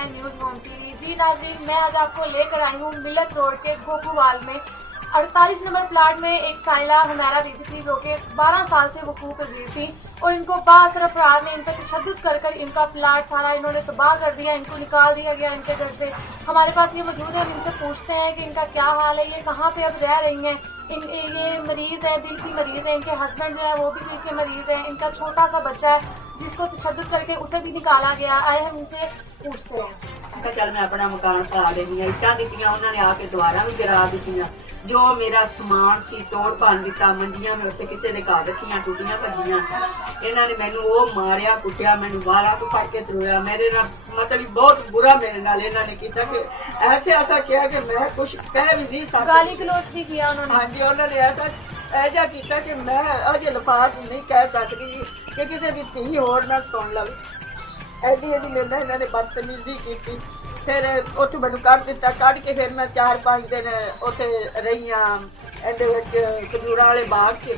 हैं news home TV. जी नाज़रीन, मैं आज आपको लेकर आई हूँ मिलत रोड के गोकूवाल में 48 नंबर प्लाट में एक साइला हुमैरा दीदी थी जो कि 12 साल से वकूफ पजीर थी और इनको बासर अफराद ने इन पर तशद्दुद कर कर इनका प्लाट सारा इन्होंने तबाह कर दिया, इनको निकाल दिया गया इनके घर से। हमारे पास ये मौजूद है, हम इनसे पूछते हैं कि इनका क्या हाल है, ये कहाँ पे अब रह रही हैं। ये मरीज़ है, दिल की मरीज़ है, इनके हस्बैंड जो है वो भी दिल के मरीज़ हैं, इनका छोटा सा बच्चा है जिसको तशद्दुद करके उसे भी निकाला गया। आए हम इनसे पूछते हैं। चल मैं अपना मकान पा रही इट्टां दित्तियां उन्होंने आके दुबारा भी गिरा दित्तियां जो मेरा समान सी तोड़ भन दिता मंजियां मैं उत्थे किसी ने घर रखियां टुटियां भजियां इन्हां ने मैनू ओह मारिया कुटिया मैनू बाहर को फड़ के तरोया मेरे नाल मतलब बहुत बुरा मेरे नाल इन्हां ने कीता कि ऐसा किया कि मैं कुछ कह भी नहीं सकती गाली गलौज भी किया उन्होंने। हाँ जी उन्होंने ऐसा किया कि मैं अजे लफाज नहीं कह सकती कि किसी की धी होर ना सुन लवे ऐसी मेरे नाल इन्होंने बदतमीजी की। फिर उत्थे मैनू कढ़ दिता कढ़ के फिर मैं 4-5 दिन उत्थे रही खजूरा वाले बाग च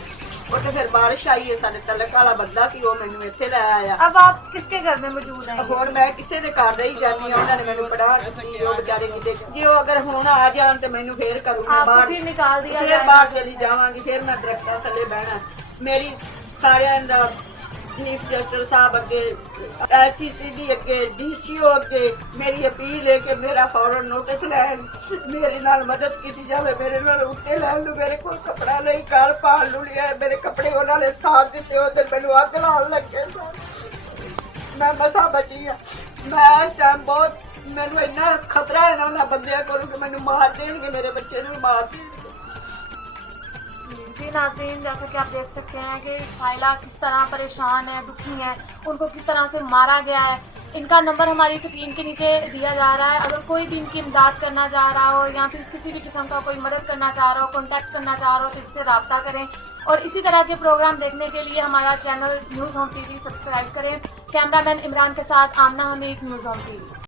उत्थे फिर बारिश आई है साडे तलक वाला बंदा सी वो मैनू इत्थे लै आया। अब आप किसके घर में मौजूद हैं? हुण मैं किसी दे घर रही जानी हां उन्होंने मैनू पढ़ा दी वो बेचारे किते जे वो अगर हुण आ जान ते मैनू फिर करूंगा बाहर फिर निकाल दिया फिर बाहर चली जावांगी फिर मैं दरख्तां थल्ले बहना मेरी सारियां दा चीफ जस्टिस साहब अगे SCCD अगे DCO अगे मेरी अपील है कि मेरा फौरन नोटिस लैन मेरे नाल मदद की जाए मेरे नाल उत्ते लैन मेरे को कपड़ा नहीं काल पाल लू लिया मेरे कपड़े उन्होंने साफ दिते उधर मैनू अग लान लगे मैं मसा बची हाँ मैं इस टाइम बहुत मैनू इन्ना खतरा है ना बंदियां को कि मैनू मार देंगे मेरे बच्चे नू मार देंगे। जी नाज़रीन, जैसा कि आप देख सकते हैं कि साइला किस तरह परेशान है, दुखी है, उनको किस तरह से मारा गया है। इनका नंबर हमारी स्क्रीन के नीचे दिया जा रहा है। अगर कोई भी इनकी इमदाद करना चाह रहा हो या फिर किसी भी किस्म का कोई मदद करना चाह रहा हो, कॉन्टैक्ट करना चाह रहा हो तो इससे रब्ता करें और इसी तरह के प्रोग्राम देखने के लिए हमारा channel news home TV subscribe करें। कैमरामैन इमरान के साथ आमना हमीद, न्यूज़ होम टीवी।